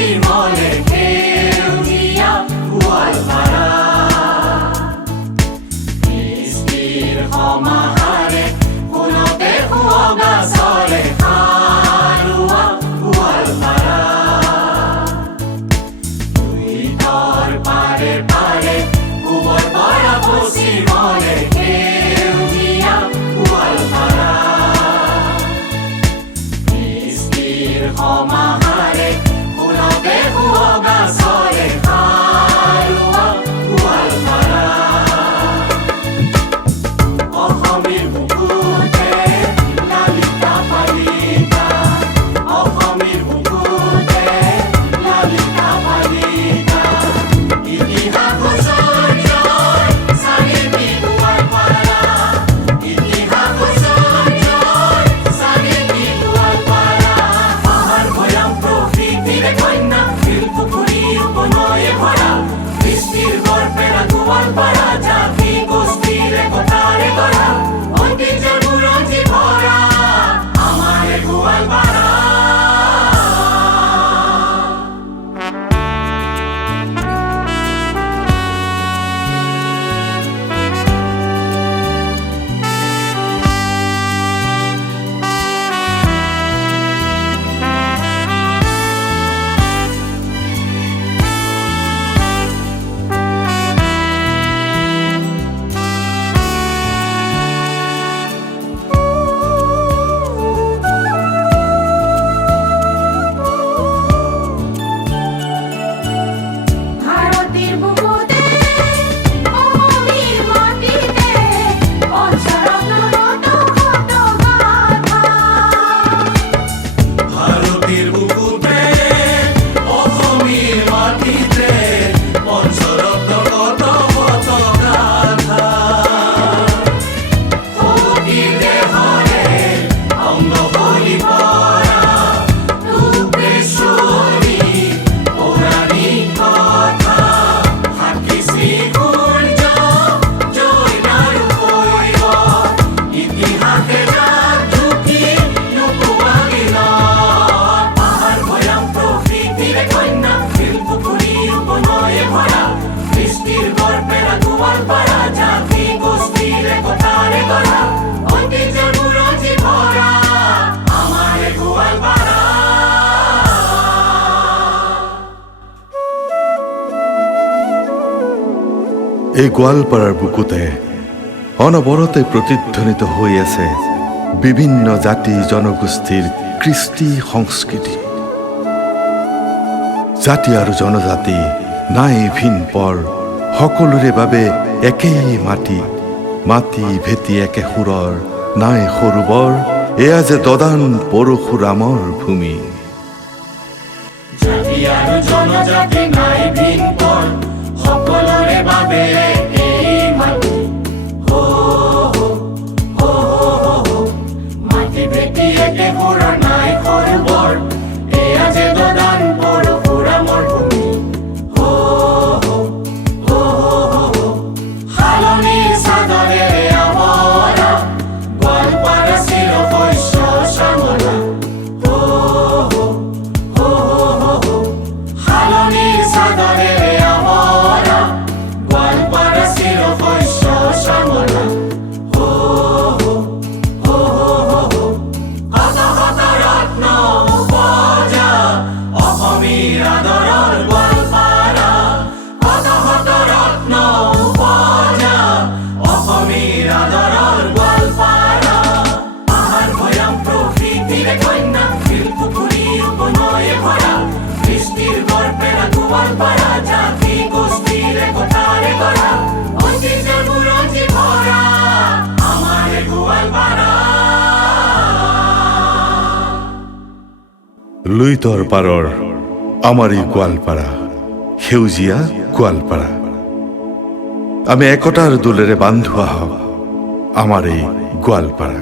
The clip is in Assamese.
শ্যামলে সেউজীয়া গোৱালপাৰা কৃষ্টিৰ সমাহাৰে ফুলতে সুৱগা চৰে সাৰুৱা গোৱালপাৰা দুইটাৰ পাৰে পাৰে পূবৰ পৰা পশ্চিমলে সেউজীয়া গোৱালপাৰা কৃষ্টিৰ সমাহাৰে ফুলতে সুৱগা চৰে সাৰুৱা গোৱালপাৰা অসমীৰ বুকুতে লালিতা পালিতা অসমীৰ বুকুতে লালিতা পালিতা ইতিহাস সঞ্চয় চানেকি গোৱালপাৰা ইতিহাস সঞ্চয় চানেকি গোৱালপাৰা পাহাৰ ভৈয়াম প্ৰকৃতিৰে কন্যা শিলপুখুৰী উপনয়ে ভৰা কৃষ্টিৰ গৰ্বেৰা গোৱালপাৰা জাতি গোষ্ঠীৰে কথাৰে গঢ়া ঐতিহ্যৰ বুৰঞ্জী ভৰা আমাৰে গোৱালপাৰা ভাৰতীৰ বুকুতে অসমীৰ মাটিতে পঞ্চৰত্নত শত গাথা ভাৰতীৰ বুকুতে অসমীৰ মাটিতে পঞ্চৰত্নগত পতাকা সতী দেহৰে অংগ বলি পৰা ৰূপেশ্বৰী পৌৰাণিক কথা সাক্ষী সূৰ্য জৈনাৰু কৈব ইতিহাসে যাক ঢুকি নোপোৱাগিল পাহাৰ ভৈয়াম প্ৰকৃতিৰে কন্যা শিলপুখুৰী উপনয়ে ভৰা কৃষ্টিৰ গৰ্বেৰা গোৱালপাৰা জাতি গোষ্ঠীৰে কথাৰে গঢ়া ঐতিহ্যৰ বুৰঞ্জী ভৰা আমাৰে গোৱালপাৰা এই গোৱালপাৰাৰ বুকুতে অনবৰতে প্ৰতিধ্বনিত হৈ আছে বিভিন্ন জাতি জনগোষ্ঠীৰ কৃষ্টি সংস্কৃতি জাতি আৰু জনজাতি নাই ভিন পৰ সকলোৰে বাবে একেই মাটি মাটি ভেটি একে সুৰৰ নাই সৰু বৰ এয়া যে দদান পৰশুৰামৰ ভূমি জাতি আৰু জনজাতি নাই ভিন পৰ সকলোৰে বাবে এই মাটি হো হো হো হো হো মাটি ভেটি একে সুৰৰ নাই সৰু বৰ এয়া যে দদান পৰশুৰামৰ ভূমি হো হো হো হো হো হালনিৰ চাদৰেৰে আৱৰা গোৱালপাৰা চিৰ শস্য শ্যামলা হো হো হো হো হো হালনিৰ চাদৰেৰে আৱৰা গোৱালপাৰা চিৰ শস্য শ্যামলা হো হো হো হো হো শত শত ৰত্ন উপজা অসমীৰ আদৰৰ গোৱালপাৰা শত শত ৰত্ন উপজা অসমীৰ আদৰৰ গোৱালপাৰা পাহাৰ ভৈয়াম প্ৰকৃতিৰে কন্যা শিলপুখুৰী উপনয়ে ভৰা কৃষ্টিৰ গৰ্বেৰা গোৱালপাৰা জাতি গোষ্ঠীৰে কথাৰে গঢ়া ঐতিহ্যৰ বুৰঞ্জী ভৰা আমাৰে গোৱালপাৰা লুইতৰ পাৰৰ আমাৰ এই গোৱালপাৰা সেউজীয়া গোৱালপাৰা আমি একতাৰ দোলেৰে বান্ধোৱা হওক আমাৰ এই গোৱালপাৰা